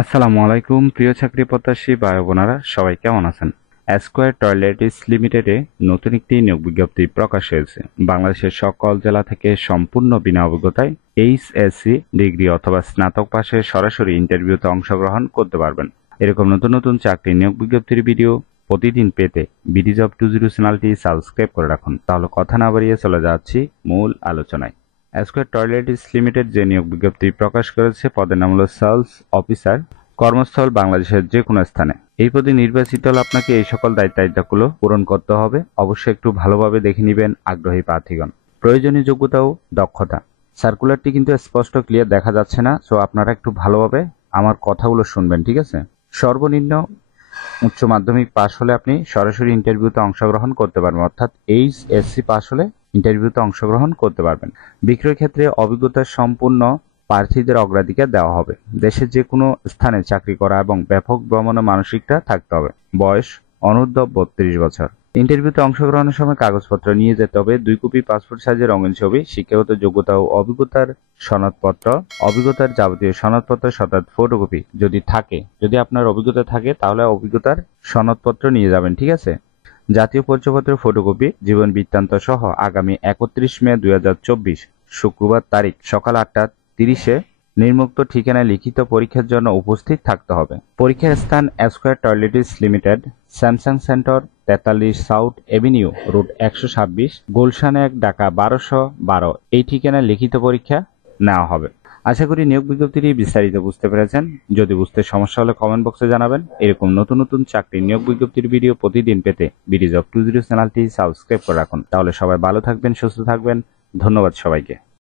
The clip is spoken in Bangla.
আসসালামু আলাইকুম প্রিয় চাকরি প্রত্যাশী ভাই বোনেরা, সবাই কেমন আছেন? স্কয়ার টয়লেটিস লিমিটেডে নতুন একটি নিয়োগ বিজ্ঞপ্তি প্রকাশ হয়েছে। বাংলাদেশের সকল জেলা থেকে সম্পূর্ণ বিনা অভিজ্ঞতায় এইচএসসি ডিগ্রি অথবা স্নাতক পাশে সরাসরি ইন্টারভিউতে অংশগ্রহণ করতে পারবেন। এরকম নতুন নতুন চাকরি নিয়োগ বিজ্ঞপ্তির ভিডিও প্রতিদিন পেতে বিডি জব 20 চ্যানেলটি সাবস্ক্রাইব করে রাখুন। তাহলে কথা না বাড়িয়ে চলে যাচ্ছি মূল আলোচনায়। স্কয়ার টয়লেটিস লিমিটেড যে নিয়োগ বিজ্ঞপ্তি প্রকাশ করেছে, পদের নাম হলো সেলস অফিসার। কর্মস্থল বাংলাদেশের যে কোনো স্থানে। এই পদে নির্বাচিত হলে আপনাকে এই সকল দায়িত্বগুলো পূরণ করতে হবে। অবশ্যই একটু ভালোভাবে দেখে নেবেন আগ্রহী প্রার্থীগণ। প্রয়োজনীয় যোগ্যতা ও দক্ষতা। সার্কুলারটি কিন্তু স্পষ্ট ক্লিয়ার দেখা যাচ্ছে না, সো আপনারা একটু ভালোভাবে আমার কথাগুলো শুনবেন, ঠিক আছে? সর্বনিম্ন উচ্চ মাধ্যমিক পাশ হলে আপনি সরাসরি ইন্টারভিউতে অংশগ্রহণ করতে পারবেন, অর্থাৎ এইচএসসি পাশ হলে ইন্টারভিউতে অংশগ্রহণ করতে পারবেন। বিক্রয় ক্ষেত্রে অভিজ্ঞতা সম্পূর্ণ প্রার্থীদের অগ্রাধিকার দেওয়া হবে। দেশের যে কোনো স্থানে চাকরি করা এবং ব্যাপক ভ্রমণের মানসিকতা থাকতে হবে। বয়স অনূর্ধ্ব 32 বছর। ইন্টারভিউতে অংশগ্রহণের সময় কাগজপত্র নিয়ে যেতে হবে 2 কপি পাসপোর্ট সাইজের রঙিন ছবি, শিক্ষাগত যোগ্যতা ও অভিজ্ঞতার সনদপত্র, অভিজ্ঞতার যাবতীয় সনদপত্র অর্থাৎ ফটোকপি যদি আপনার অভিজ্ঞতা থাকে তাহলে অভিজ্ঞতার সনদপত্র নিয়ে যাবেন, ঠিক আছে? জাতীয় পরিচয়পত্রের ফটোকপি, জীবন বৃত্তান্ত সহ আগামী 31 মে 2024 শুক্রবার তারিখ সকাল 8:30-এ নিম্নোক্ত ঠিকানায় লিখিত পরীক্ষার জন্য উপস্থিত থাকতে হবে। পরীক্ষার স্থান square toiletries limited, Samsung centre, 43 south avenue, route 126, Gulshan 1, Dhaka 1212। এই ঠিকানায় লিখিত পরীক্ষা নেওয়া হবে। আশা করি নিয়োগ বিজ্ঞপ্তিটি বিস্তারিত বুঝতে পেরেছেন। যদি বুঝতে সমস্যা হলে কমেন্ট বক্সে জানাবেন। এরকম নতুন নতুন চাকরি নিয়োগ বিজ্ঞপ্তির ভিডিও প্রতিদিন পেতে বিডি জব 20 চ্যানেলটি সাবস্ক্রাইব করে রাখুন। তাহলে সবাই ভালো থাকবেন, সুস্থ থাকবেন। ধন্যবাদ সবাইকে।